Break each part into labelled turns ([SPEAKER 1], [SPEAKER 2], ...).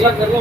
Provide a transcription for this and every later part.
[SPEAKER 1] ಮಂಜಣ್ಣ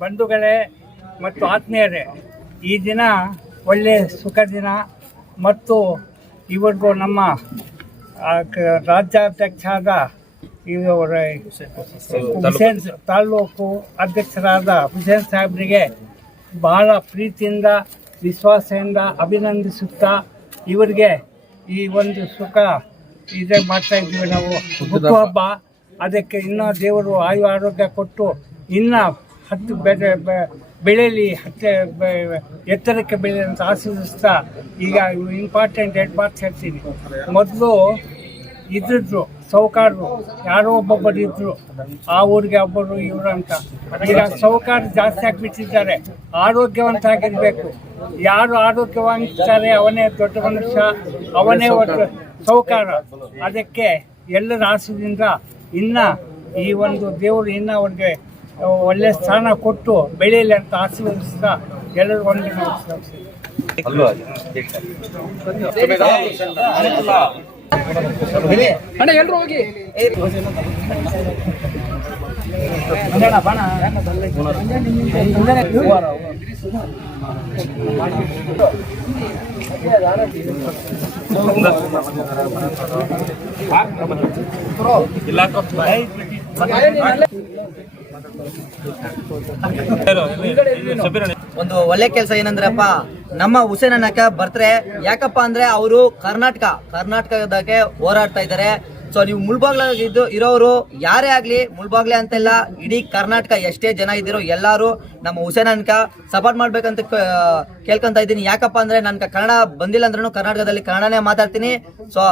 [SPEAKER 2] ಬಂಧುಗಳೇ ಮತ್ತು ಆತ್ಮೀಯರೇ ಈ ದಿನ ಒಳ್ಳೆಯ ಸುಖ ದಿನ ಮತ್ತು ಇವರಿಗೂ ನಮ್ಮ ರಾಜ್ಯಾಧ್ಯಕ್ಷರಾದ ಇವರ ಹುಸೇನ್ ತಾಲ್ಲೂಕು ಅಧ್ಯಕ್ಷರಾದ ಹುಸೇನ್ ಸಾಹೇಬ್ರಿಗೆ ಬಹಳ ಪ್ರೀತಿಯಿಂದ ವಿಶ್ವಾಸದಿಂದ ಅಭಿನಂದಿಸುತ್ತಾ ಇವರಿಗೆ ಈ ಒಂದು ಸುಖ ಇದೇ ಮಾಡ್ತಾ ಇದ್ದೀವಿ ನಾವು. ಹುಟ್ಟುಹಬ್ಬ ಅದಕ್ಕೆ ಇನ್ನೂ ದೇವರು ಆಯು ಆರೋಗ್ಯ ಕೊಟ್ಟು ಇನ್ನೂ ಹತ್ತು ಬೇರೆ ಬೆ- ಬೆಳೆಯಲಿ ಹತ್ತೆ ಎತ್ತರಕ್ಕೆ ಬೆಳೆಯಲಿ ಅಂತ ಆಶೀರ್ವಿಸ್ತಾ ಈಗ ಇಂಪಾರ್ಟೆಂಟ್ ಎರಡು ಮಾತು ಹೇಳ್ತೀನಿ. ಮೊದಲು ಇದ್ದಿದ್ರು ಸೌಕಾರರು, ಯಾರೋ ಒಬ್ಬೊಬ್ಬರು ಇದ್ರು. ಆ ಊರಿಗೆ ಒಬ್ಬರು ಇವರು ಅಂತ. ಈಗ ಸೌಕಾರ ಜಾಸ್ತಿ ಆಗಿಬಿಟ್ಟಿದ್ದಾರೆ. ಆರೋಗ್ಯವಂತ ಆಗಿರ್ಬೇಕು ಯಾರು ಆರೋಗ್ಯವಂತಾರೆ ಅವನೇ ದೊಡ್ಡ ಮನುಷ್ಯ, ಅವನೇ ಒಟ್ಟು ಸೌಕಾರ. ಅದಕ್ಕೆ ಎಲ್ಲರ ಆಸೆಯಿಂದ ಇನ್ನ ಈ ಒಂದು ದೇವರು ಇನ್ನ ಅವ್ರಿಗೆ ಒಳ್ಳೆ ಸ್ಥಾನ ಕೊಟ್ಟು ಬೆಳೆಯಲಿ ಅಂತ ಆಶೀರ್ವದಿಸ್ತಾ ಎಲ್ಲರೂ ಒಂದೇ
[SPEAKER 3] ಒಂದು ಒಳ್ಳೆ ಕೆಲಸ ಏನಂದ್ರಪ್ಪ, ನಮ್ಮ ಹುಸೇನ್ ಅನ್ನಕ ಬರ್ತಾರೆ, ಯಾಕಪ್ಪ ಅಂದ್ರೆ ಅವರು ಕರ್ನಾಟಕ ಕರ್ನಾಟಕದಾಗೆ ಹೋರಾಡ್ತಾ ಇದ್ದಾರೆ. ಸೊ ನೀವು ಮುಳ್ಬಾಗ್ಲಾಗಿದ್ದು ಇರೋರು ಯಾರೇ ಆಗ್ಲಿ, ಮುಳ್ಬಾಗ್ಲೆ ಅಂತೆಲ್ಲ ಇಡೀ ಕರ್ನಾಟಕ ಎಷ್ಟೇ ಜನ ಇದ್ದಿರೋ ಎಲ್ಲಾರು ನಮ್ಮ ಹುಸೇನ್ ಅನ್ಕ ಸಪೋರ್ಟ್ ಮಾಡ್ಬೇಕಂತ ಕೇಳ್ಕೊಂತ ಇದ್ದೀನಿ. ಯಾಕಪ್ಪ ಅಂದ್ರೆ ನನ್ಕ ಕನ್ನಡ ಬಂದಿಲ್ಲ ಅಂದ್ರೂ ಕರ್ನಾಟಕದಲ್ಲಿ ಕನ್ನಡನೇ ಮಾತಾಡ್ತೀನಿ. ಸೊ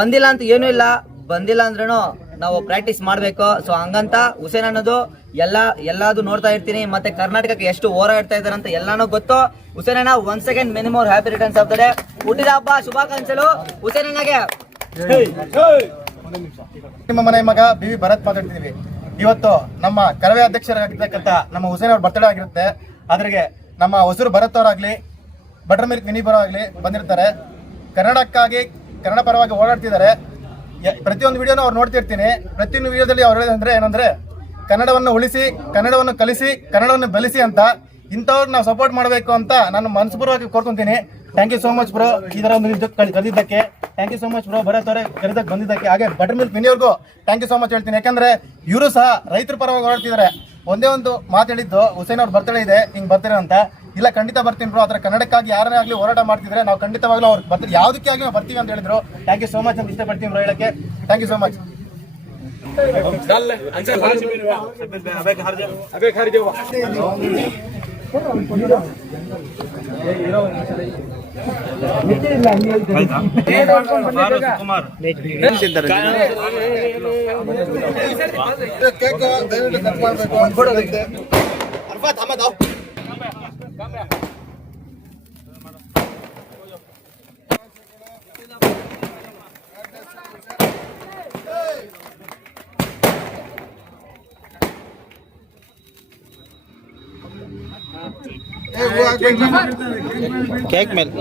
[SPEAKER 3] ಬಂದಿಲ್ಲ ಅಂತ ಏನೂ ಇಲ್ಲ. ಬಂದಿಲ್ಲ ಅಂದ್ರೂ ನಾವು ಪ್ರಾಕ್ಟೀಸ್ ಮಾಡಬೇಕು. ಸೊ ಹಂಗಂತ ಹುಸೇನ್ ಅನ್ನೋದು ಎಲ್ಲ ಎಲ್ಲಾದು ನೋಡ್ತಾ ಇರ್ತೀನಿ. ಮತ್ತೆ ಕರ್ನಾಟಕಕ್ಕೆ ಎಷ್ಟು ಹೋರಾಡ್ತಾ ಇದಾರೆ ಅಂತ ಎಲ್ಲಾನು ಗೊತ್ತು. Hussain one second minimum happy returns ಆಗ್ತದೆ. ಹುಟ್ಟಿದ ಹಬ್ಬ, ಶುಭಾಕಾಂಕ್ಷೆಗಳು. ಹುಸೇನ್ ಅಣ್ಣಗೆ.
[SPEAKER 4] ನಿಮ್ಮ ಮನೆ ಮಗ ಬಿ ವಿ ಭರತ್ ಮಾತಾಡ್ತಿದೀವಿ. ಇವತ್ತು ನಮ್ಮ ಕರವೇ ಅಧ್ಯಕ್ಷರಾಗಿರ್ತಕ್ಕಂಥ ನಮ್ಮ ಹುಸೇನ್ ಅವ್ರ ಬರ್ತಡೇ ಆಗಿರುತ್ತೆ. ಅದ್ರಿಗೆ ನಮ್ಮ ಹೊಸರು ಭರತ್ ಅವರಾಗ್ಲಿ ಬಟರ್ ಮಿಲ್ಕ್ ಮಿನಿ ಪರವಾಗ್ಲಿ ಬಂದಿರ್ತಾರೆ. ಕನ್ನಡಕ್ಕಾಗಿ, ಕನ್ನಡ ಪರವಾಗಿ ಓಡಾಡ್ತಿದ್ದಾರೆ ಪ್ರತಿಯೊಂದು ವಿಡಿಯೋನ ಅವ್ರು ನೋಡ್ತಿರ್ತೀನಿ. ಪ್ರತಿಯೊಂದು ವಿಡಿಯೋದಲ್ಲಿ ಅವ್ರು ಹೇಳಿದ್ರೆ ಏನಂದ್ರೆ, ಕನ್ನಡವನ್ನು ಉಳಿಸಿ, ಕನ್ನಡವನ್ನು ಕಲಿಸಿ, ಕನ್ನಡವನ್ನು ಬೆಳೆಸಿ ಅಂತ ಇಂಥವ್ರು ನಾವು ಸಪೋರ್ಟ್ ಮಾಡಬೇಕು ಅಂತ ನಾನು ಮನಸ್ಪೂರ್ವಾಗಿ ಕೋರ್ಕೊಂತೀನಿ. Thank you so much bro ಈ ಥರ ಒಂದು ಕರೆದಿದ್ದಕ್ಕೆ thank you so much bro ಬರೋ ಅವರೇ ಕರೆದಕ್ಕೆ ಬಂದಿದ್ದಕ್ಕೆ. ಹಾಗೆ ಬಟರ್ ಮಿಲ್ಕ್ ಮಿನಿಯವ್ರಿಗೂ ಥ್ಯಾಂಕ್ ಯು ಸೋ ಮಚ್ ಹೇಳ್ತೀನಿ. ಯಾಕಂದ್ರೆ ಇವರು ಸಹ ರೈತರ ಪರವಾಗಿ ಹೊರಡ್ತಿದ್ದಾರೆ ಒಂದೇ ಒಂದು ಮಾತು ಹೇಳಿದ್ದು, ಹುಸೇನ್ ಅವ್ರ ಬರ್ತಡೇ ಇದೆ, ಹಿಂಗೆ ಬರ್ತಾರೆ ಅಂತ. ಇಲ್ಲ, ಖಂಡಿತ ಬರ್ತೀನಿ ಬ್ರೋ ಅದರ ಕನ್ನಡಕ್ಕಾಗಿ ಯಾರೇ ಆಗಲಿ ಹೋರಾಟ ಮಾಡ್ತಿದ್ರೆ ನಾವು ಖಂಡಿತವಾಗ್ಲೂ ಅವ್ರು ಬರ್ತೀವಿ ಯಾವುದಕ್ಕೆ ಆಗಿ ನಾವು ಬರ್ತೀವಿ ಅಂತ ಹೇಳಿದ್ರು. ಥ್ಯಾಂಕ್ ಯು ಸೋ ಮಚ್ ಅಂತ ಇಷ್ಟಪಡ್ತೀನಿ ಬ್ರೋ ಹೇಳಕ್ಕೆ. Thank you so
[SPEAKER 1] much
[SPEAKER 5] cake మెల్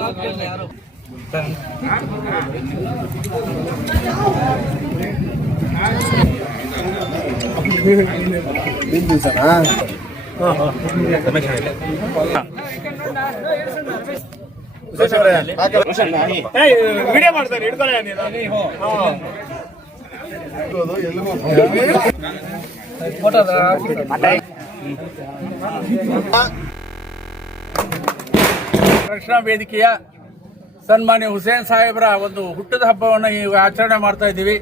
[SPEAKER 2] బిల్ తీసానా ವಿಡಿಯೋ
[SPEAKER 1] ರಕ್ಷಣಾ ವೇದಿಕೆಯ ಸನ್ಮಾನ್ಯ ಹುಸೇನ್ ಸಾಹೇಬ್ರ ಒಂದು ಹುಟ್ಟದ ಹಬ್ಬವನ್ನು ಈಗ ಆಚರಣೆ ಮಾಡ್ತಾ ಇದ್ದೀವಿ.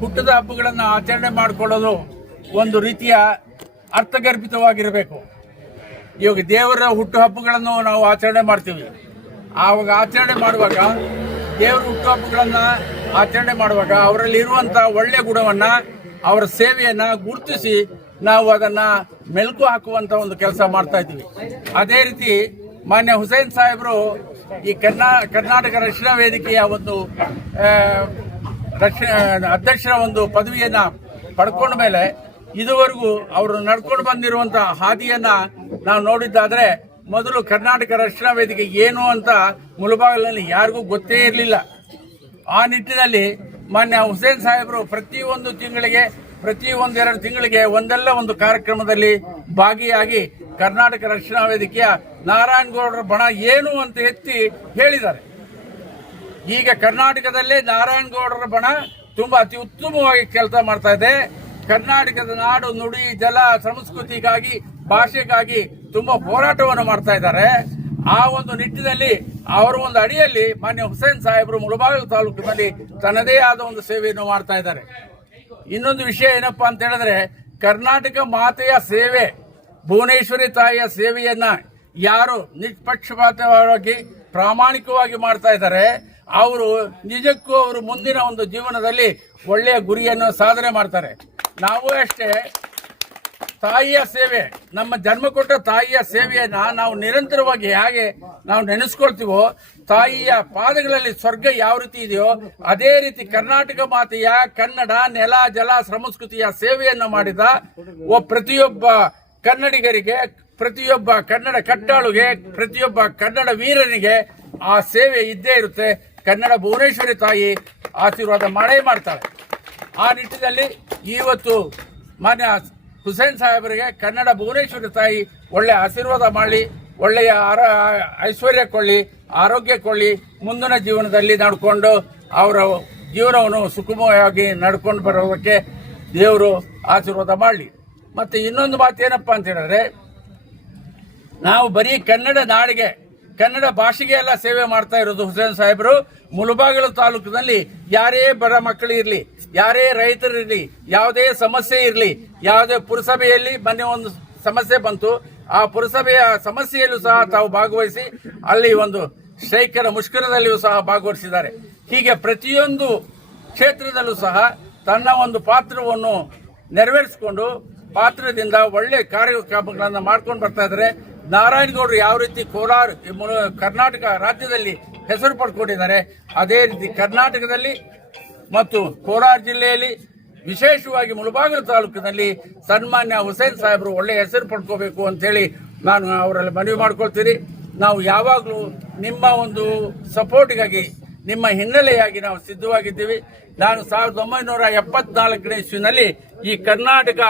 [SPEAKER 1] ಹುಟ್ಟದ ಹಬ್ಬಗಳನ್ನು ಆಚರಣೆ ಮಾಡಿಕೊಳ್ಳೋದು ಒಂದು ರೀತಿಯ ಅರ್ಥಗರ್ಭಿತವಾಗಿರಬೇಕು. ಇವಾಗ ದೇವರ ಹುಟ್ಟು ಹಬ್ಬಗಳನ್ನು ನಾವು ಆಚರಣೆ ಮಾಡ್ತೀವಿ. ಆವಾಗ ಆಚರಣೆ ಮಾಡುವಾಗ ದೇವರ ಹುಟ್ಟುಹಬ್ಬಗಳನ್ನು ಆಚರಣೆ ಮಾಡುವಾಗ ಅವರಲ್ಲಿ ಇರುವಂಥ ಒಳ್ಳೆಯ ಗುಣವನ್ನು, ಅವರ ಸೇವೆಯನ್ನು ಗುರುತಿಸಿ ನಾವು ಅದನ್ನು ಮೆಲುಕು ಹಾಕುವಂಥ ಒಂದು ಕೆಲಸ ಮಾಡ್ತಾ ಇದ್ದೀವಿ. ಅದೇ ರೀತಿ ಮಾನ್ಯ ಹುಸೇನ್ ಸಾಹೇಬರು ಈ ಕರ್ನಾ, ಕರ್ನಾಟಕ ರಕ್ಷಣಾ ವೇದಿಕೆಯ ಒಂದು ರಕ್ಷ ಅಧ್ಯಕ್ಷರ ಒಂದು ಪದವಿಯನ್ನು ಪಡ್ಕೊಂಡ ಮೇಲೆ ಇದುವರೆಗೂ ಅವರು ನಡ್ಕೊಂಡು ಬಂದಿರುವಂತಹ ಹಾದಿಯನ್ನ ನಾವು ನೋಡಿದ್ದಾದ್ರೆ ಮೊದಲು ಕರ್ನಾಟಕ ರಕ್ಷಣಾ ವೇದಿಕೆ ಏನು ಅಂತ ಮುಳುಬಾಗಿಲಿನಲ್ಲಿ ಯಾರಿಗೂ ಗೊತ್ತೇ ಇರಲಿಲ್ಲ. ಆ ನಿಟ್ಟಿನಲ್ಲಿ ಮಾನ್ಯ ಹುಸೇನ್ ಸಾಹೇಬರು ಪ್ರತಿಯೊಂದು ತಿಂಗಳಿಗೆ ಪ್ರತಿ ಒಂದೆರಡು ತಿಂಗಳಿಗೆ ಒಂದಲ್ಲ ಒಂದು ಕಾರ್ಯಕ್ರಮದಲ್ಲಿ ಭಾಗಿಯಾಗಿ ಕರ್ನಾಟಕ ರಕ್ಷಣಾ ವೇದಿಕೆಯ ನಾರಾಯಣಗೌಡರ ಬಣ ಏನು ಅಂತ ಎತ್ತಿ ಹೇಳಿದ್ದಾರೆ. ಈಗ ಕರ್ನಾಟಕದಲ್ಲೇ ನಾರಾಯಣಗೌಡರ ಬಣ ತುಂಬಾ ಅತಿ ಉತ್ತಮವಾಗಿ ಕೆಲಸ ಮಾಡ್ತಾ ಇದೆ. ಕರ್ನಾಟಕದ ನಾಡು ನುಡಿ ಜಲ ಸಂಸ್ಕೃತಿಗಾಗಿ, ಭಾಷೆಗಾಗಿ ತುಂಬಾ ಹೋರಾಟವನ್ನು ಮಾಡ್ತಾ ಇದ್ದಾರೆ. ಆ ಒಂದು ನಿಟ್ಟಿನಲ್ಲಿ ಅವರ ಒಂದು ಅಡಿಯಲ್ಲಿ ಮಾನ್ಯ ಹುಸೇನ್ ಸಾಹೇಬರು ಮುಳಬಾಗಿಲು ತಾಲೂಕಿನಲ್ಲಿ ತನ್ನದೇ ಆದ ಒಂದು ಸೇವೆಯನ್ನು ಮಾಡ್ತಾ ಇದ್ದಾರೆ. ಇನ್ನೊಂದು ವಿಷಯ ಏನಪ್ಪಾ ಅಂತ ಹೇಳಿದ್ರೆ, ಕರ್ನಾಟಕ ಮಾತೆಯ ಸೇವೆ, ಭುವನೇಶ್ವರಿ ತಾಯಿಯ ಸೇವೆಯನ್ನ ಯಾರು ನಿಷ್ಪಕ್ಷಪಾತವಾಗಿ, ಪ್ರಾಮಾಣಿಕವಾಗಿ ಮಾಡ್ತಾ ಇದ್ದಾರೆ, ಅವರು ನಿಜಕ್ಕೂ ಅವರು ಮುಂದಿನ ಒಂದು ಜೀವನದಲ್ಲಿ ಒಳ್ಳೆಯ ಗುರಿಯನ್ನು ಸಾಧನೆ ಮಾಡ್ತಾರೆ. ನಾವು ಅಷ್ಟೇ ತಾಯಿಯ ಸೇವೆ, ನಮ್ಮ ಜನ್ಮ ಕೊಟ್ಟ ತಾಯಿಯ ಸೇವೆಯನ್ನ ನಾವು ನಿರಂತರವಾಗಿ ಹೇಗೆ ನಾವು ನೆನೆಸ್ಕೊಳ್ತೀವೋ, ತಾಯಿಯ ಪಾದಗಳಲ್ಲಿ ಸ್ವರ್ಗ ಯಾವ ರೀತಿ ಇದೆಯೋ, ಅದೇ ರೀತಿ ಕರ್ನಾಟಕ ಮಾತೆಯ ಕನ್ನಡ, ನೆಲ, ಜಲ, ಸಂಸ್ಕೃತಿಯ ಸೇವೆಯನ್ನು ಮಾಡಿದ ಒ ಪ್ರತಿಯೊಬ್ಬ ಕನ್ನಡಿಗರಿಗೆ, ಪ್ರತಿಯೊಬ್ಬ ಕನ್ನಡ ಕಟ್ಟಾಳುಗೆ, ಪ್ರತಿಯೊಬ್ಬ ಕನ್ನಡ ವೀರನಿಗೆ ಆ ಸೇವೆ ಇದ್ದೇ ಇರುತ್ತೆ. ಕನ್ನಡ ಭುವನೇಶ್ವರಿ ತಾಯಿ ಆಶೀರ್ವಾದ ಮಾಡೇ ಮಾಡ್ತಾಳೆ. ಆ ನಿಟ್ಟಿನಲ್ಲಿ ಇವತ್ತು ಮಾನ್ಯ ಹುಸೇನ್ ಸಾಹೇಬರಿಗೆ ಕನ್ನಡ ಭುವನೇಶ್ವರಿ ತಾಯಿ ಒಳ್ಳೆ ಆಶೀರ್ವಾದ ಮಾಡಿ ಒಳ್ಳೆಯ ಐಶ್ವರ್ಯ ಕೊಳ್ಳಿ ಆರೋಗ್ಯ ಕೊಳ್ಳಿ ಮುಂದಿನ ಜೀವನದಲ್ಲಿ ನಡ್ಕೊಂಡು ಅವರ ಜೀವನವನ್ನು ಸುಖಮಯವಾಗಿ ನಡ್ಕೊಂಡು ಬರೋದಕ್ಕೆ ದೇವರು ಆಶೀರ್ವಾದ ಮಾಡಲಿ. ಮತ್ತೆ ಇನ್ನೊಂದು ಮಾತು ಏನಪ್ಪಾ ಅಂತ ಹೇಳಿದ್ರೆ, ನಾವು ಬರೀ ಕನ್ನಡ ನಾಡಿಗೆ, ಕನ್ನಡ ಭಾಷೆಗೆ ಎಲ್ಲ ಸೇವೆ ಮಾಡ್ತಾ ಇರೋದು ಹುಸೇನ್ ಸಾಹೇಬರು. ಮುಳುಬಾಗಿಲು ತಾಲೂಕಿನಲ್ಲಿ ಯಾರೇ ಬರ ಮಕ್ಕಳು ಇರಲಿ ಯಾರೇ ರೈತರಿರಲಿ, ಯಾವುದೇ ಸಮಸ್ಯೆ ಇರಲಿ, ಯಾವುದೇ ಪುರಸಭೆಯಲ್ಲಿ ಮೊನ್ನೆ ಒಂದು ಸಮಸ್ಯೆ ಬಂತು. ಆ ಪುರಸಭೆಯ ಸಮಸ್ಯೆಯಲ್ಲೂ ಸಹ ತಾವು ಭಾಗವಹಿಸಿ ಅಲ್ಲಿ ಒಂದು ಶೈಕರ ಮುಷ್ಕರದಲ್ಲಿಯೂ ಸಹ ಭಾಗವಹಿಸಿದ್ದಾರೆ. ಹೀಗೆ ಪ್ರತಿಯೊಂದು ಕ್ಷೇತ್ರದಲ್ಲೂ ಸಹ ತನ್ನ ಒಂದು ಪಾತ್ರವನ್ನು ನೆರವೇರಿಸಿಕೊಂಡು ಪಾತ್ರದಿಂದ ಒಳ್ಳೆ ಕಾರ್ಯಕ್ರಮಗಳನ್ನು ಮಾಡ್ಕೊಂಡು ಬರ್ತಾ ಇದ್ದಾರೆ. ನಾರಾಯಣಗೌಡರು ಯಾವ ರೀತಿ ಕೋಲಾರ ಕರ್ನಾಟಕ ರಾಜ್ಯದಲ್ಲಿ ಹೆಸರು ಪಡ್ಕೊಂಡಿದ್ದಾರೆ, ಅದೇ ರೀತಿ ಕರ್ನಾಟಕದಲ್ಲಿ ಮತ್ತು ಕೋಲಾರ ಜಿಲ್ಲೆಯಲ್ಲಿ ವಿಶೇಷವಾಗಿ ಮುಳಬಾಗಿಲು ತಾಲೂಕಿನಲ್ಲಿ ಸನ್ಮಾನ್ಯ ಹುಸೇನ್ ಸಾಹೇಬರು ಒಳ್ಳೆಯ ಹೆಸರು ಪಡ್ಕೋಬೇಕು ಅಂತೇಳಿ ನಾನು ಅವರಲ್ಲಿ ಮನವಿ ಮಾಡ್ಕೊಳ್ತೀನಿ. ನಾವು ಯಾವಾಗಲೂ ನಿಮ್ಮ ಒಂದು ಸಪೋರ್ಟ್ಗಾಗಿ, ನಿಮ್ಮ ಹಿನ್ನೆಲೆಯಾಗಿ ನಾವು ಸಿದ್ಧವಾಗಿದ್ದೀವಿ. ನಾನು ಸಾವಿರದ ಒಂಬೈನೂರ ಎಪ್ಪತ್ನಾಲ್ಕನೇ ಇಸ್ವಿನಲ್ಲಿ ಈ ಕರ್ನಾಟಕ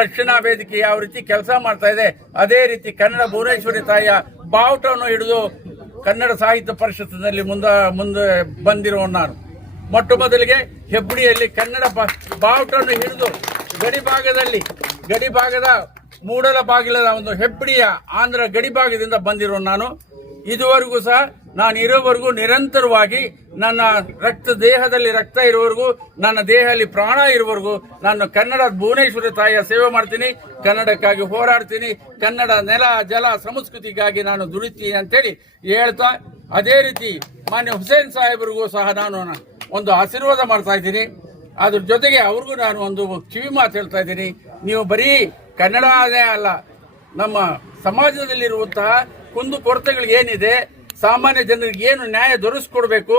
[SPEAKER 1] ರಕ್ಷಣಾ ವೇದಿಕೆ ಯಾವ ರೀತಿ ಕೆಲಸ ಮಾಡ್ತಾ ಇದೆ, ಅದೇ ರೀತಿ ಕನ್ನಡ ಭುವನೇಶ್ವರಿ ತಾಯಿಯ ಬಾವುಟವನ್ನು ಹಿಡಿದು ಕನ್ನಡ ಸಾಹಿತ್ಯ ಪರಿಷತ್ತಿನಲ್ಲಿ ಮುಂದೆ ಮುಂದೆ ಬಂದಿರುವ ನಾನು. ಮೊಟ್ಟ ಮೊದಲಿಗೆ ಹೆಬ್ಬಡಿಯಲ್ಲಿ ಕನ್ನಡ ಬಾವುಟನ್ನು ಬಾವುಟವನ್ನು ಹಿಡಿದು ಗಡಿ ಭಾಗದಲ್ಲಿ, ಗಡಿ ಭಾಗದ ಮೂಡಲ ಬಾಗಿಲದ ಒಂದು ಹೆಬ್ಬಡಿಯ ಆಂಧ್ರ ಗಡಿ ಭಾಗದಿಂದ ಬಂದಿರೋ ನಾನು. ಇದುವರೆಗೂ ಸಹ ನಾನು ಇರೋವರೆಗೂ ನಿರಂತರವಾಗಿ ನನ್ನ ರಕ್ತ ದೇಹದಲ್ಲಿ ರಕ್ತ ಇರುವವರೆಗೂ ನನ್ನ ದೇಹದಲ್ಲಿ ಪ್ರಾಣ ಇರುವವರೆಗೂ ನಾನು ಕನ್ನಡ ಭುವನೇಶ್ವರಿ ತಾಯಿಯ ಸೇವೆ ಮಾಡ್ತೀನಿ. ಕನ್ನಡಕ್ಕಾಗಿ ಹೋರಾಡ್ತೀನಿ. ಕನ್ನಡ ನೆಲ, ಜಲ, ಸಂಸ್ಕೃತಿಗಾಗಿ ನಾನು ದುಡಿತೀನಿ ಅಂತೇಳಿ ಹೇಳ್ತಾ, ಅದೇ ರೀತಿ ಮಾನ್ಯ ಹುಸೇನ್ ಸಾಹೇಬರಿಗೂ ಸಹ ನಾನು ಒಂದು ಆಶೀರ್ವಾದ ಮಾಡ್ತಾ ಇದ್ದೀನಿ. ಅದ್ರ ಜೊತೆಗೆ ಅವ್ರಿಗೂ ನಾನು ಒಂದು ಕಿವಿ ಮಾತು ಹೇಳ್ತಾ ಇದ್ದೀನಿ. ನೀವು ಬರೀ ಕನ್ನಡನೇ ಅಲ್ಲ, ನಮ್ಮ ಸಮಾಜದಲ್ಲಿರುವಂತಹ ಕುಂದು ಕೊರತೆಗಳು ಏನಿದೆ, ಸಾಮಾನ್ಯ ಜನರಿಗೆ ಏನು ನ್ಯಾಯ ದೊರಕಿಸ್ಕೊಡ್ಬೇಕು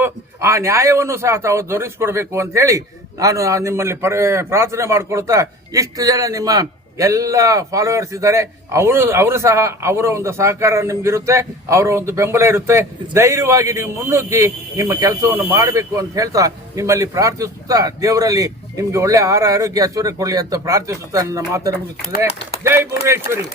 [SPEAKER 1] ಆ ನ್ಯಾಯವನ್ನು ಸಹ ತಾವು ದೊರಕಿಸ್ಕೊಡ್ಬೇಕು ಅಂತ ಹೇಳಿ ನಾನು ನಿಮ್ಮಲ್ಲಿ ಪರ ಪ್ರಾರ್ಥನೆ ಮಾಡ್ಕೊಳ್ತಾ ಇಷ್ಟು ಜನ ನಿಮ್ಮ ಎಲ್ಲ ಫಾಲೋವರ್ಸ್ ಇದ್ದಾರೆ. ಅವರು ಅವರು ಸಹ ಅವರ ಒಂದು ಸಹಕಾರ ನಿಮ್ಗಿರುತ್ತೆ ಅವರ ಒಂದು ಬೆಂಬಲ ಇರುತ್ತೆ. ಧೈರ್ಯವಾಗಿ ನೀವು ಮುನ್ನುಗ್ಗಿ ನಿಮ್ಮ ಕೆಲಸವನ್ನು ಮಾಡಬೇಕು ಅಂತ ಹೇಳ್ತಾ ನಿಮ್ಮಲ್ಲಿ ಪ್ರಾರ್ಥಿಸುತ್ತಾ ದೇವರಲ್ಲಿ ನಿಮ್ಗೆ ಒಳ್ಳೆ ಆರ ಆರೋಗ್ಯ ಐಶ್ವರ್ಯ ಕೊಡಲಿ ಅಂತ ಪ್ರಾರ್ಥಿಸುತ್ತಾ ನನ್ನ ಮಾತನ್ನು ಮುಗಿಸುತ್ತದೆ ಜೈ ಭುವನೇಶ್ವರಿ.